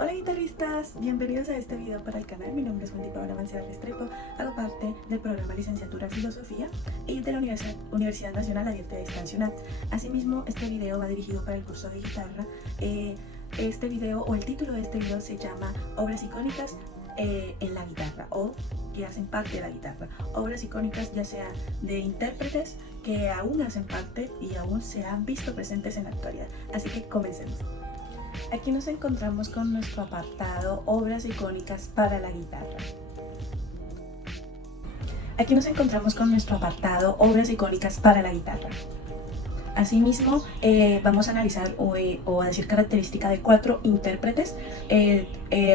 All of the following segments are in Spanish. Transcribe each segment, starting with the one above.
Hola guitarristas, bienvenidos a este video para el canal. Mi nombre es Wendy Paola Mancera Restrepo, hago parte del programa Licenciatura en Filosofía y de la Universidad Nacional Abierta de Distancia UNAD. Asimismo, este video va dirigido para el curso de guitarra. Este video, o el título de este video, se llama Obras icónicas en la guitarra, o que hacen parte de la guitarra. Obras icónicas ya sea de intérpretes que aún hacen parte y aún se han visto presentes en la actualidad. Así que comencemos. Aquí nos encontramos con nuestro apartado Obras icónicas para la guitarra. Aquí nos encontramos con nuestro apartado Obras icónicas para la guitarra. Asimismo, vamos a analizar o a decir características de 4 intérpretes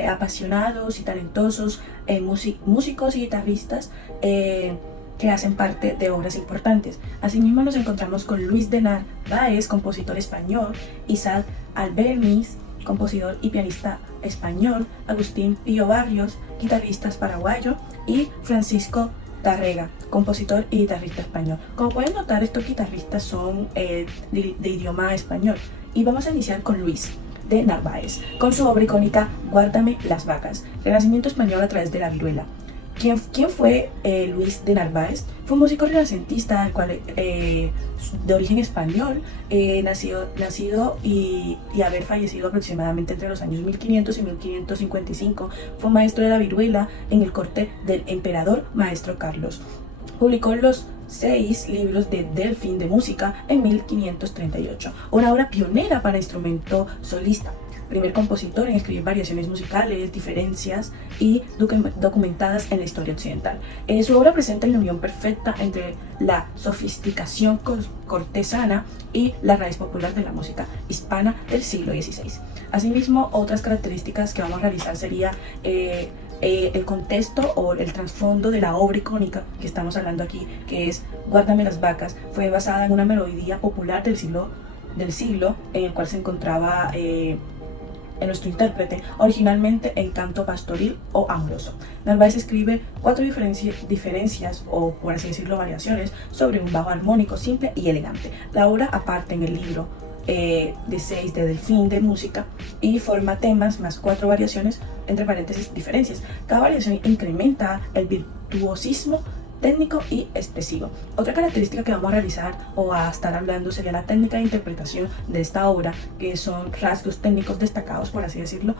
apasionados y talentosos, músicos y guitarristas que hacen parte de obras importantes. Asimismo, nos encontramos con Luis de Narváez, compositor español, Isaac Albéniz, compositor y pianista español, Agustín Pío Barrios, guitarrista paraguayo, y Francisco Tárrega, compositor y guitarrista español. Como pueden notar, estos guitarristas son de idioma español. Y vamos a iniciar con Luis de Narváez, con su obra icónica Guárdame las vacas, renacimiento español a través de la viruela. ¿Quién fue Luis de Narváez? Fue un músico renacentista, de origen español, nacido y haber fallecido aproximadamente entre los años 1500 y 1555. Fue maestro de la viruela en el corte del emperador Maestro Carlos. Publicó los 6 libros de Delfín de música en 1538, una obra pionera para instrumento solista. Primer compositor en escribir variaciones musicales, diferencias y documentadas en la historia occidental. Su obra presenta la unión perfecta entre la sofisticación cortesana y la raíz popular de la música hispana del siglo XVI. Asimismo, otras características que vamos a realizar sería el contexto o el trasfondo de la obra icónica que estamos hablando aquí, que es Guárdame las vacas. Fue basada en una melodía popular del siglo en el cual se encontraba en nuestro intérprete, originalmente en canto pastoril o amoroso. Narváez escribe 4 diferencias, o por así decirlo, variaciones, sobre un bajo armónico simple y elegante. La obra aparte en el libro de 6 de Delfín de música y forma temas más 4 variaciones, entre paréntesis diferencias. Cada variación incrementa el virtuosismo técnico y expresivo. Otra característica que vamos a realizar o a estar hablando sería la técnica de interpretación de esta obra, que son rasgos técnicos destacados, por así decirlo: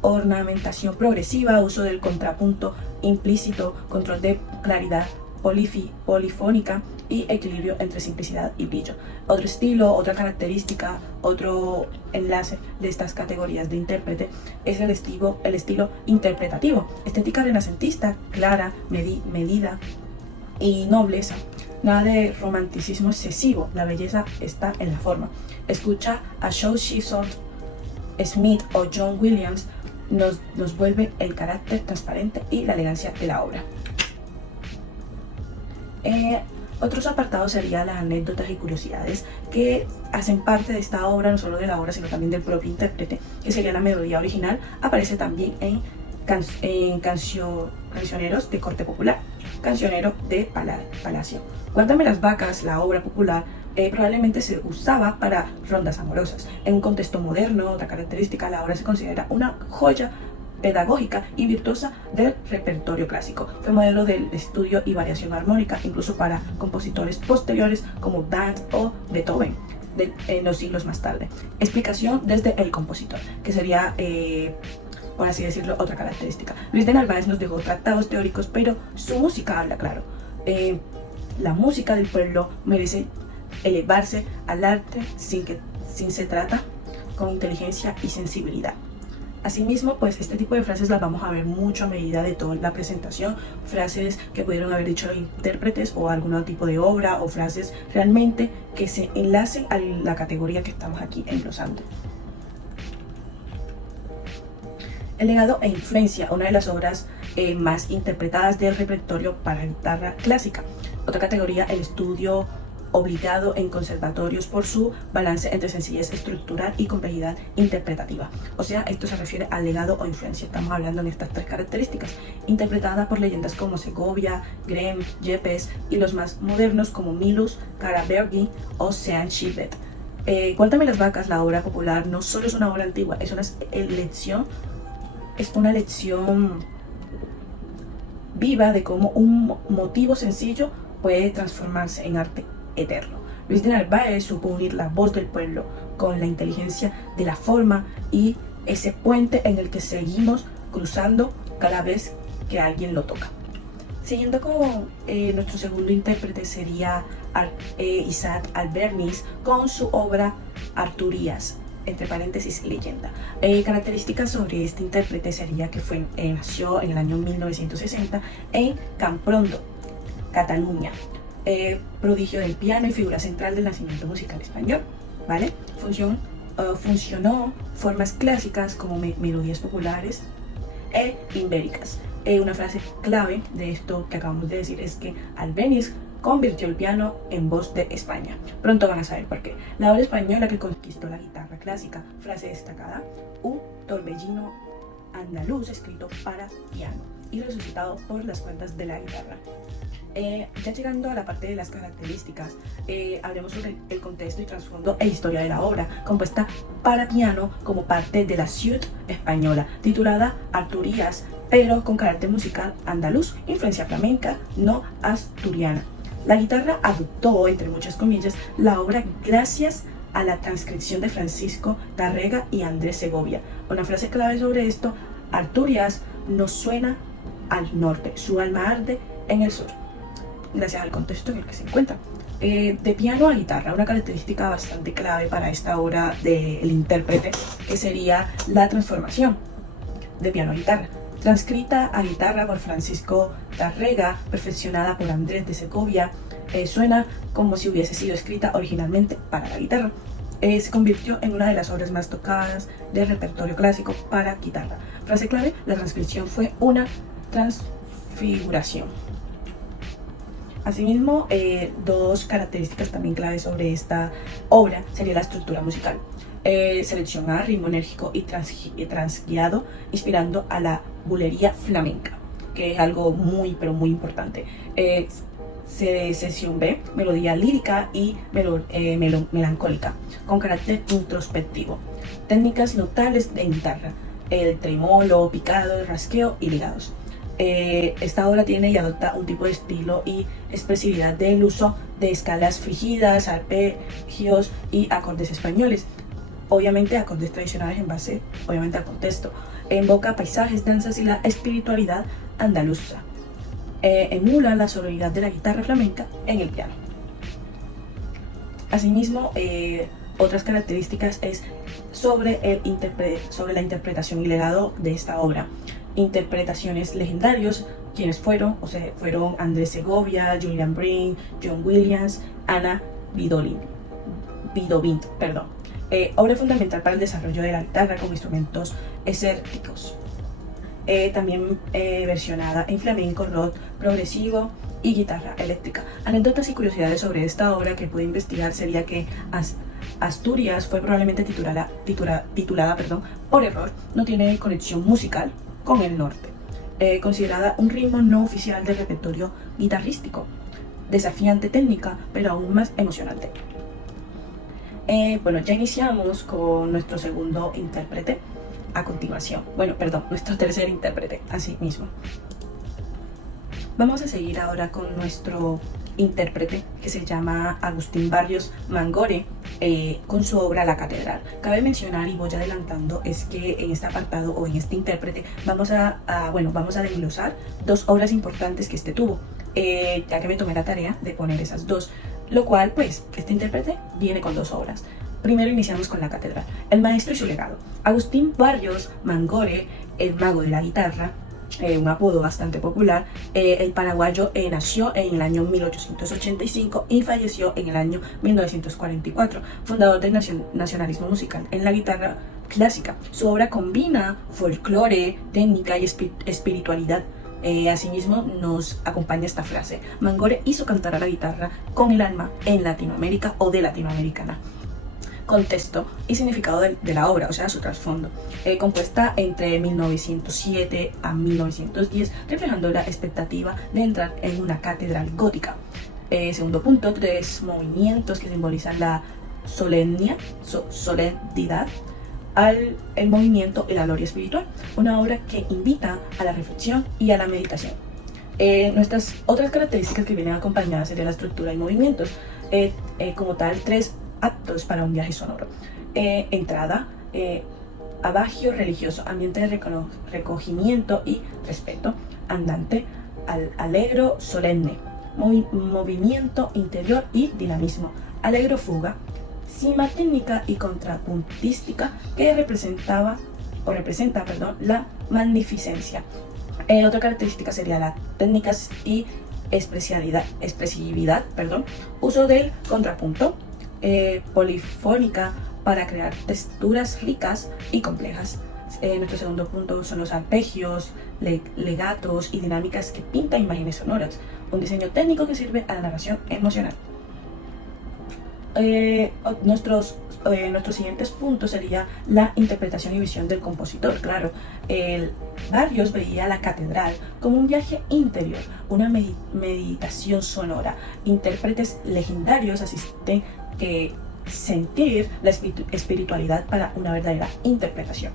ornamentación progresiva, uso del contrapunto implícito, control de claridad polifónica y equilibrio entre simplicidad y brillo. Otro estilo, otra característica, otro enlace de estas categorías de intérprete es el estilo interpretativo. Estética renacentista, clara, medida y nobleza. Nada de romanticismo excesivo, la belleza está en la forma. Escucha a Shaw Smith o John Williams, nos vuelve el carácter transparente y la elegancia de la obra. Otros apartados serían las anécdotas y curiosidades que hacen parte de esta obra, no solo de la obra sino también del propio intérprete, que sería la melodía original. Aparece también en cancioneros de corte popular, cancionero de palacio. Guárdame las vacas, la obra popular, probablemente se usaba para rondas amorosas. En un contexto moderno, otra característica, la obra se considera una joya pedagógica y virtuosa del repertorio clásico. Fue modelo del estudio y variación armónica, incluso para compositores posteriores como Bach o Beethoven, en los siglos más tarde. Explicación desde el compositor, que sería, por así decirlo, otra característica. Luis de Narváez nos dejó tratados teóricos, pero su música habla claro. La música del pueblo merece elevarse al arte sin se trata con inteligencia y sensibilidad. Asimismo, pues este tipo de frases las vamos a ver mucho a medida de toda la presentación, frases que pudieron haber dicho los intérpretes o algún otro tipo de obra, o frases realmente que se enlacen a la categoría que estamos aquí englosando. El legado e influencia, una de las obras más interpretadas del repertorio para guitarra clásica. Otra categoría, el estudio obligado en conservatorios por su balance entre sencillez estructural y complejidad interpretativa. O sea, esto se refiere al legado o influencia. Estamos hablando en estas 3 características, interpretada por leyendas como Segovia, Grimm, Yepes y los más modernos como Milus, Karabergi o Sean Schibet. Cuéntame las vacas, la obra popular, no solo es una obra antigua, es una lección viva de cómo un motivo sencillo puede transformarse en arte eterno. Luis de Narváez supo unir la voz del pueblo con la inteligencia de la forma y ese puente en el que seguimos cruzando cada vez que alguien lo toca. Siguiendo con nuestro segundo intérprete sería Isaac Albéniz con su obra Arturías, entre paréntesis leyenda. Características sobre este intérprete sería que nació en el año 1960 en Camprodon, Cataluña. Prodigio del piano y figura central del nacimiento musical español, ¿vale? Funcionó formas clásicas como melodías populares e ibéricas. Una frase clave de esto que acabamos de decir es que Albéniz convirtió el piano en voz de España. Pronto van a saber por qué. La obra española que conquistó la guitarra clásica, frase destacada, un torbellino andaluz escrito para piano y resucitado por las cuerdas de la guitarra. Ya llegando a la parte de las características, hablemos sobre el contexto y trasfondo e historia de la obra, compuesta para piano como parte de la suite española, titulada Arturías, pero con carácter musical andaluz, influencia flamenca, no asturiana. La guitarra adoptó, entre muchas comillas, la obra gracias a la transcripción de Francisco Tárrega y Andrés Segovia. Una frase clave sobre esto: Arturías nos suena al norte, su alma arde en el sur, gracias al contexto en el que se encuentra. De piano a guitarra, una característica bastante clave para esta obra del intérprete, que sería la transformación de piano a guitarra. Transcrita a guitarra por Francisco Tárrega, perfeccionada por Andrés de Segovia, suena como si hubiese sido escrita originalmente para la guitarra. Se convirtió en una de las obras más tocadas del repertorio clásico para guitarra. Frase clave: la transcripción fue una transfiguración. Asimismo, dos características también claves sobre esta obra sería la estructura musical. Selección a ritmo enérgico y transguiado, inspirando a la bulería flamenca, que es algo muy, pero muy importante. Sección B, melodía lírica y melancólica, con carácter introspectivo. Técnicas notables de guitarra: el tremolo, picado, rasqueo y ligados. Esta obra tiene y adopta un tipo de estilo y expresividad del uso de escalas frigidas, arpegios y acordes españoles. Obviamente acordes tradicionales en base, obviamente, al contexto. Invoca paisajes, danzas y la espiritualidad andaluza. Emula la sonoridad de la guitarra flamenca en el piano. Asimismo, otras características es sobre la interpretación y legado de esta obra. Interpretaciones legendarios, quienes fueron Andrés Segovia, Julian Bring, John Williams, Ana Vidovint, obra fundamental para el desarrollo de la guitarra como instrumentos escénicos. También versionada en flamenco, rock progresivo y guitarra eléctrica. Anécdotas y curiosidades sobre esta obra que pude investigar sería que Asturias fue probablemente titulada por error. No tiene conexión musical con el norte. Considerada un ritmo no oficial del repertorio guitarrístico. Desafiante técnica, pero aún más emocionante. Bueno, ya iniciamos con nuestro segundo intérprete. A continuación, nuestro tercer intérprete, así mismo. Vamos a seguir ahora con nuestro intérprete, que se llama Agustín Barrios Mangore, con su obra La Catedral. Cabe mencionar, y voy adelantando, es que en este apartado o en este intérprete vamos a desglosar dos obras importantes que este tuvo, ya que me tomé la tarea de poner esas dos, lo cual, pues, este intérprete viene con dos obras. Primero iniciamos con La Catedral, el maestro y su legado. Agustín Barrios Mangore, el mago de la guitarra, un apodo bastante popular, el paraguayo nació en el año 1885 y falleció en el año 1944, fundador del nacionalismo musical en la guitarra clásica. Su obra combina folclore, técnica y espiritualidad. Asimismo nos acompaña esta frase: Mangore hizo cantar a la guitarra con el alma en Latinoamérica o de latinoamericana. Contexto y significado de la obra, o sea, su trasfondo. Compuesta entre 1907 a 1910, reflejando la expectativa de entrar en una catedral gótica. Segundo punto, tres movimientos que simbolizan la solemnidad al el movimiento y la gloria espiritual, una obra que invita a la reflexión y a la meditación. Nuestras otras características que vienen acompañadas serían la estructura y movimientos, como tal, 3 actos para un viaje sonoro. Entrada, adagio religioso, ambiente de recogimiento y respeto, andante, allegro solemne, movimiento interior y dinamismo, allegro fuga, cima técnica y contrapuntística que representa la magnificencia. Otra característica sería la técnicas y expresividad, uso del contrapunto, polifónica para crear texturas ricas y complejas. Nuestro segundo punto son los arpegios, legatos y dinámicas que pintan imágenes sonoras, un diseño técnico que sirve a la narración emocional. Nuestros siguientes puntos sería la interpretación y visión del compositor. Claro, Barrios veía la catedral como un viaje interior, una meditación sonora. Intérpretes legendarios asisten que sentir la espiritualidad para una verdadera interpretación.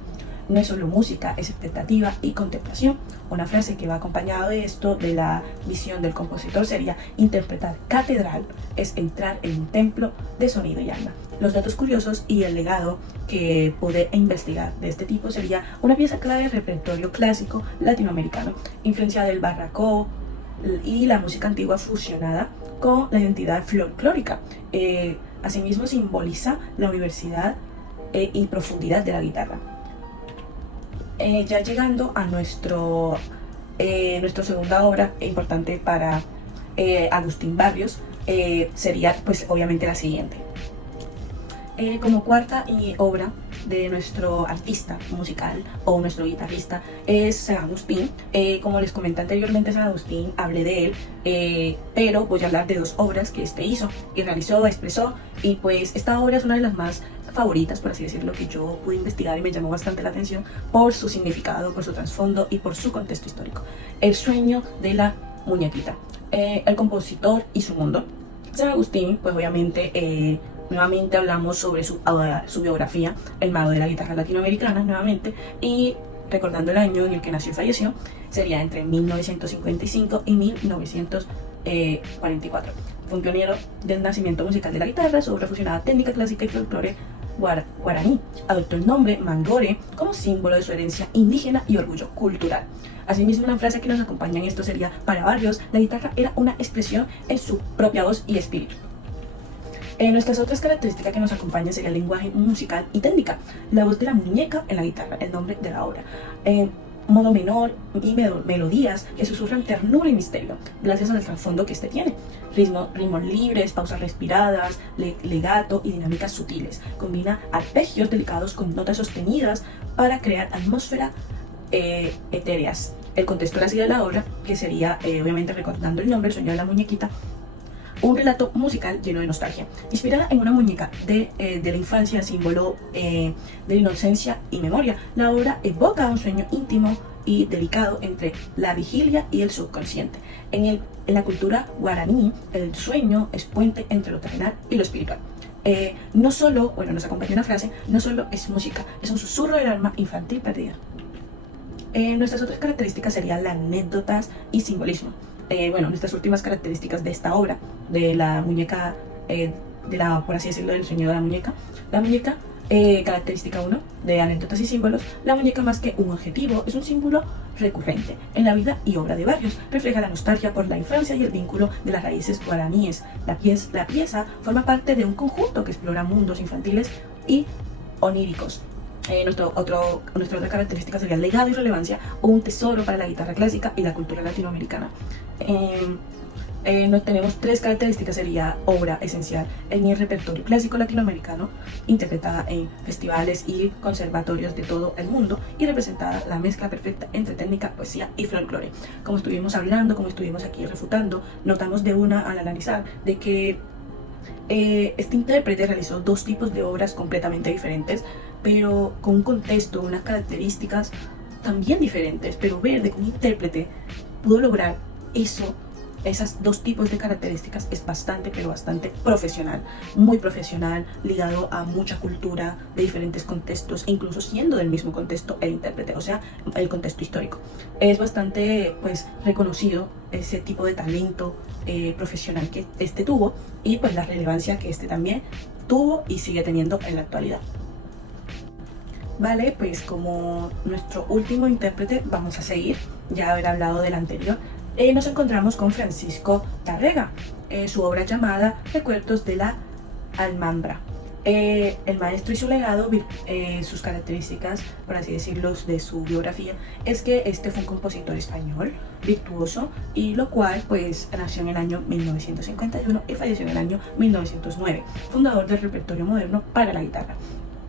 No es solo música, es expectativa y contemplación. Una frase que va acompañada de esto, de la visión del compositor, sería: interpretar catedral es entrar en un templo de sonido y alma. Los datos curiosos y el legado que pude investigar de este tipo sería una pieza clave del repertorio clásico latinoamericano, influencia del barroco y la música antigua fusionada con la identidad folclórica. Asimismo simboliza la universidad y profundidad de la guitarra. Ya llegando a nuestra segunda obra importante para Agustín Barrios, sería pues obviamente la siguiente. Como cuarta obra de nuestro artista musical o nuestro guitarrista es San Agustín. Como les comenté anteriormente, San Agustín, hablé de él, pero voy a hablar de 2 obras que hizo y realizó, expresó, y pues esta obra es una de las más favoritas, por así decirlo, que yo pude investigar y me llamó bastante la atención por su significado, por su trasfondo y por su contexto histórico. El sueño de la muñequita. El compositor y su mundo. San Agustín, pues obviamente, nuevamente hablamos sobre su biografía, el mago de la guitarra latinoamericana, nuevamente, y recordando el año en el que nació y falleció, sería entre 1955 y 1944. Fue un pionero del nacimiento musical de la guitarra, su obra fusionada técnica clásica y folclore guaraní. Adoptó el nombre Mangore como símbolo de su herencia indígena y orgullo cultural. Asimismo, una frase que nos acompaña en esto sería: para Barrios, la guitarra era una expresión en su propia voz y espíritu. Nuestras otras características que nos acompañan sería el lenguaje musical y técnica, la voz de la muñeca en la guitarra, el nombre de la obra. Modo menor y melodías que susurran ternura y misterio, gracias al trasfondo que tiene. Ritmos libres, pausas respiradas, legato y dinámicas sutiles. Combina arpegios delicados con notas sostenidas para crear atmósfera etéreas. El contexto así de la obra, que sería, obviamente recordando el nombre, El sueño de la muñequita, un relato musical lleno de nostalgia, inspirada en una muñeca de la infancia, símbolo de inocencia y memoria. La obra evoca un sueño íntimo y delicado entre la vigilia y el subconsciente. En la cultura guaraní, el sueño es puente entre lo terrenal y lo espiritual. No solo, nos acompaña una frase: no solo es música, es un susurro del alma infantil perdida. Nuestras otras características serían las anécdotas y simbolismo. Nuestras últimas características de esta obra, de la muñeca, por así decirlo, del sueño de la muñeca. La muñeca, característica 1, de anécdotas y símbolos: la muñeca, más que un objetivo, es un símbolo recurrente en la vida y obra de Barrios. Refleja la nostalgia por la infancia y el vínculo de las raíces guaraníes. La pieza forma parte de un conjunto que explora mundos infantiles y oníricos. Nuestra otra característica sería el legado y relevancia, un tesoro para la guitarra clásica y la cultura latinoamericana. Tenemos 3 características: sería obra esencial en el repertorio clásico latinoamericano, interpretada en festivales y conservatorios de todo el mundo, y representada la mezcla perfecta entre técnica, poesía y folclore. Como estuvimos hablando, como estuvimos aquí refutando, notamos de una al analizar de que este intérprete realizó 2 tipos de obras completamente diferentes, pero con un contexto, unas características también diferentes. Pero ver de que un intérprete pudo lograr eso esas dos tipos de características es bastante, pero bastante profesional, muy profesional, ligado a mucha cultura de diferentes contextos, e incluso siendo del mismo contexto el intérprete, o sea, el contexto histórico. Es bastante, pues, reconocido ese tipo de talento profesional que este tuvo, y pues la relevancia que este también tuvo y sigue teniendo en la actualidad. Vale, pues como nuestro último intérprete vamos a seguir, ya haber hablado del anterior. Nos encontramos con Francisco Tárrega, su obra llamada Recuerdos de la Alhambra. El maestro y su legado, sus características, por así decirlo, de su biografía, es que este fue un compositor español, virtuoso, y lo cual pues nació en el año 1951 y falleció en el año 1909, fundador del repertorio moderno para la guitarra.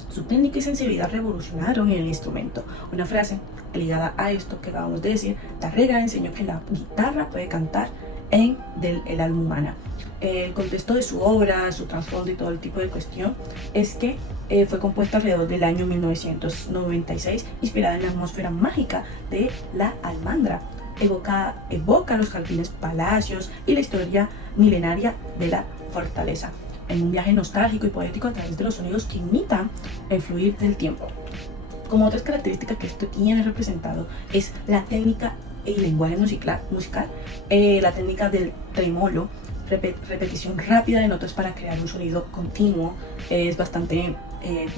Su técnica y sensibilidad revolucionaron el instrumento. Una frase ligada a esto que acabamos de decir: Tárrega enseñó que la guitarra puede cantar en el alma humana. El contexto de su obra, su trasfondo y todo el tipo de cuestión es que fue compuesta alrededor del año 1996, inspirada en la atmósfera mágica de la Alhambra. Evoca los jardines, palacios y la historia milenaria de la fortaleza, en un viaje nostálgico y poético a través de los sonidos que imitan el fluir del tiempo. Como otras características que esto tiene representado es la técnica y lenguaje musical, la técnica del tremolo, repetición rápida de notas para crear un sonido continuo. Es bastante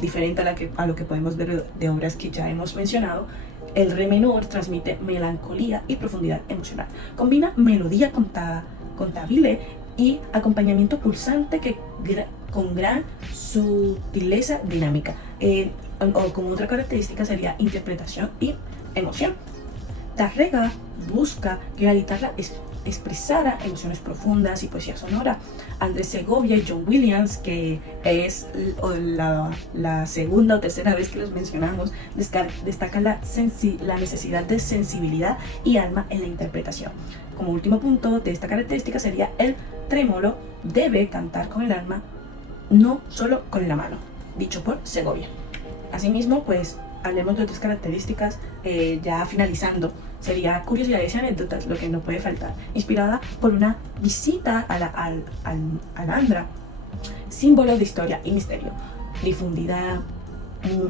diferente a lo que podemos ver de obras que ya hemos mencionado. El re menor transmite melancolía y profundidad emocional. Combina melodía contable y acompañamiento pulsante con gran sutileza dinámica. O como otra característica sería interpretación y emoción. Tárrega busca que la guitarra expresara emociones profundas y poesía sonora. Andrés Segovia y John Williams, que es la segunda o tercera vez que los mencionamos, destacan la necesidad de sensibilidad y alma en la interpretación. Como último punto de esta característica sería el trémolo: debe cantar con el alma, no solo con la mano, dicho por Segovia. Asimismo, pues hablemos de otras características, ya finalizando, sería curiosidades y anécdotas, lo que no puede faltar, inspirada por una visita a la Alhambra, símbolo de historia y misterio, difundida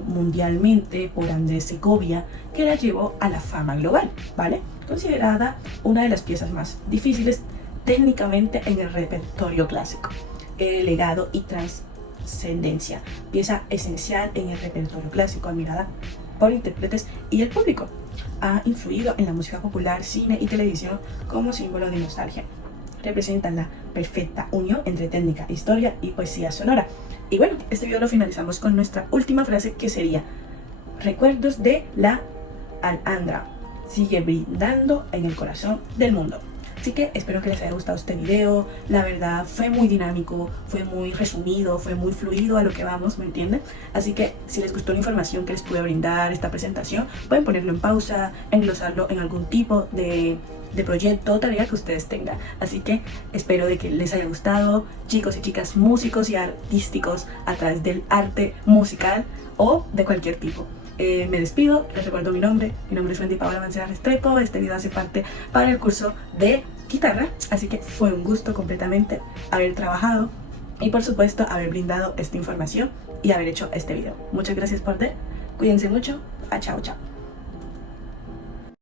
mundialmente por Andrés Segovia, que la llevó a la fama global, ¿vale? Considerada una de las piezas más difíciles técnicamente en el repertorio clásico. Legado y trascendencia, pieza esencial en el repertorio clásico, admirada por intérpretes y el público. Ha influido en la música popular, cine y televisión como símbolo de nostalgia. Representan la perfecta unión entre técnica, historia y poesía sonora. Y bueno, este video lo finalizamos con nuestra última frase, que sería: recuerdos de la Alhambra, sigue brindando en el corazón del mundo. Así que espero que les haya gustado este video. La verdad fue muy dinámico, fue muy resumido, fue muy fluido a lo que vamos, ¿me entienden? Así que si les gustó la información que les pude brindar, esta presentación, pueden ponerlo en pausa, englosarlo en algún tipo de proyecto o tarea que ustedes tengan. Así que espero de que les haya gustado, chicos y chicas músicos y artísticos a través del arte musical o de cualquier tipo. Me despido, les recuerdo mi nombre es Wendy Paola Mancera Restrepo. Este video hace parte para el curso de guitarra, así que fue un gusto completamente haber trabajado y por supuesto haber brindado esta información y haber hecho este video. Muchas gracias por ver, cuídense mucho, chao chao.